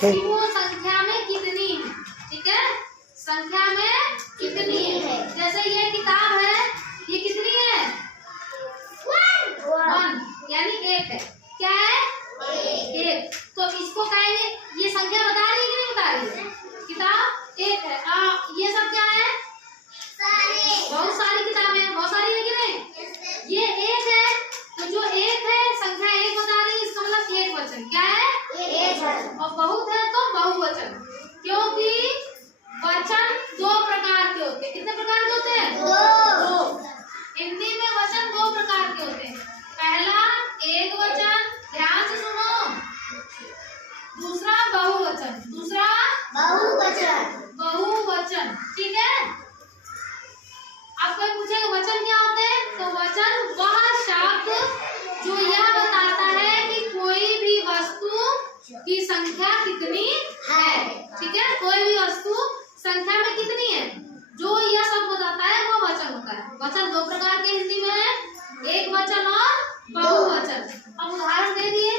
कि वो संख्या में कितनी है। ठीक है, संख्या में कितनी है। जैसे ये किताब है, ये कितनी है? 1 यानी 1 है। क्या है? 1। तो इसको कहेंगे, ये संख्या बता रही है कि नहीं बता रही है? किताब 1 है। ये सब क्या है? बहुत सारी किताबें हैं, बहुत सारी है कि नहीं? ये 1 है, तो जो 1 है संख्या 1 बता रही है, इसका मतलब एक वचन। क्या है? और बहुत है तो बहुवचन, क्योंकि वचन 2 प्रकार के होते हैं। कितने प्रकार के होते हैं? 2। हिंदी में वचन 2 प्रकार के होते हैं। पहला एक वचन, ध्यान से सुनो। दूसरा बहुवचन। दूसरा बहुवचन। ठीक है। अब कोई पूछेगा वचन क्या होते हैं, तो वचन वह शब्द जो यह बताता है कि कोई भी वस्तु की संख्या कितनी है। ठीक है, कोई भी वस्तु संख्या में कितनी है, जो यह शब्द बताता है वो वचन होता है। वचन 2 प्रकार के हिंदी में है, एक वचन और बहुवचन। अब उदाहरण दे दिए,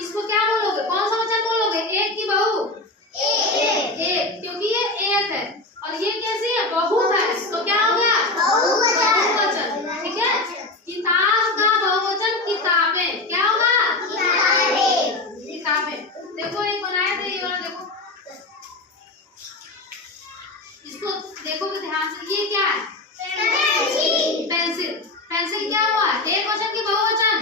इसको क्या बोलोगे? कौन सा वचन बोलोगे? एक की बहु? एक, क्योंकि ये 1 है और ये कैसी है? बहुत है, तो क्या हो गया? बहुवचन। ठीक है, किताब का बहुवचन किताबें। क्या होगा? किताबें। देखो एक बनाया था, ये वाला देखो, इसको देखोगे ध्यान से, ये क्या है? पेंसिल। पेंसिल क्या हुआ? एक वचन की बहुवचन?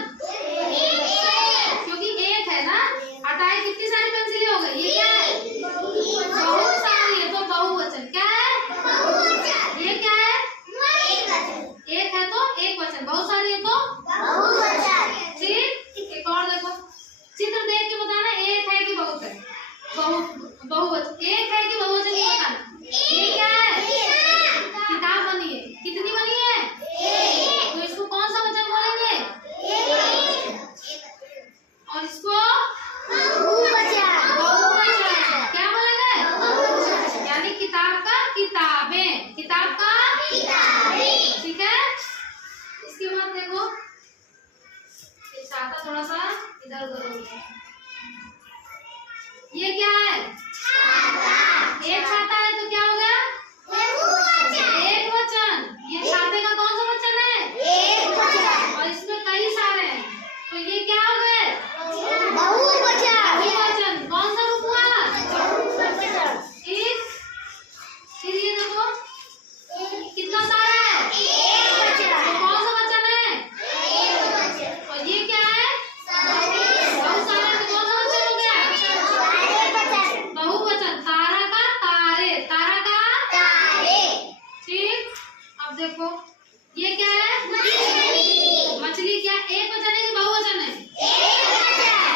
क्योंकि 1 है ना, हटाए कितनी सारी पेंसिलें हो गई? ये क्या है? बहुत सारी है, तो बहुवचन। क्या है? ये क्या है? 1 है तो एक वचन, बहुत सारी है तो बहुवचन। ठीक, एक और देखो, चित्र देख के बताना 1 है कि बहुत है। बहुवचन 1 है कि बहुवचन ये बताना। ये क्या है? किताब बनी है। कितनी बनी है? 1। तो इसको कौन सा वचन बोलेंगे? और इसको बहुवचन। क्या बोलेंगे? यानी किताब का किताबें। किताब का किताबें। ठीक है, इसके बाद देखो, ये छाता थोड़ा सा इधर उधर हो गया। ये क्या है? एक छाता है तो क्या हो गया? एक वचन। ये छाते का कौन सा वचन है? एक वचन। और इसमें कई सारे हैं, तो ये क्या हो गए? बहुवचन। कौन सा रूप हुआ? एक। फिर ये देखो, कितना सारा है? तो कौन सा वचन है? और ये क्या है? बहुत सारा, तो कौन सा वचन हो गया? बहुवचन। तारा का तारे। तारा का तारे। ठीक, अब देखो, ये क्या है? मछली। क्या एक वचन है कि बहुवचन है?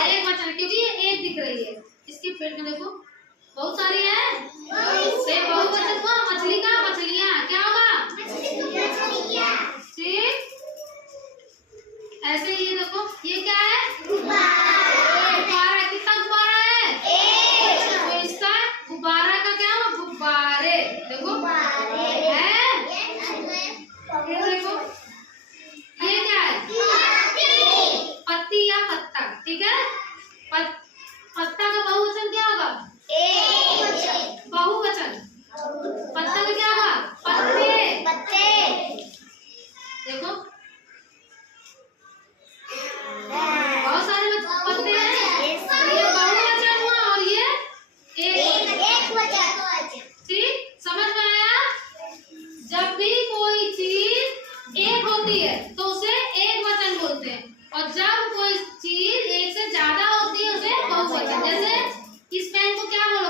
एक वचन, क्योंकि ये 1 दिख रही है। इसके पेट में देखो बहुत सारी है, ये बहुवचन हुआ। मछली का मछलियां। क्या होगा? ठीक, ऐसे ही देखो, ये क्या है? गुब्बारा। कितना गुब्बारा है? 1। तो इसका गुब्बारा का क्या हुआ? गुब्बारे। देखो है। फिर देखो, ये क्या है? पत्ती या पत्ता। ठीक है, पत्ता का बहुवचन क्या होगा? बहुवचन। पत्ता का क्या होगा? पत्ते। देखो बहुत सारे पत्ते हैं, ये बहुवचन हुआ और ये एक वचन। ठीक, समझ में आया? जब भी कोई चीज 1 होती है तो उसे एक वचन बोलते हैं, और जब कोई चीज 1 से ज्यादा होती है उसे बहुवचन। जैसे इस पेन को क्या बोलते हैं?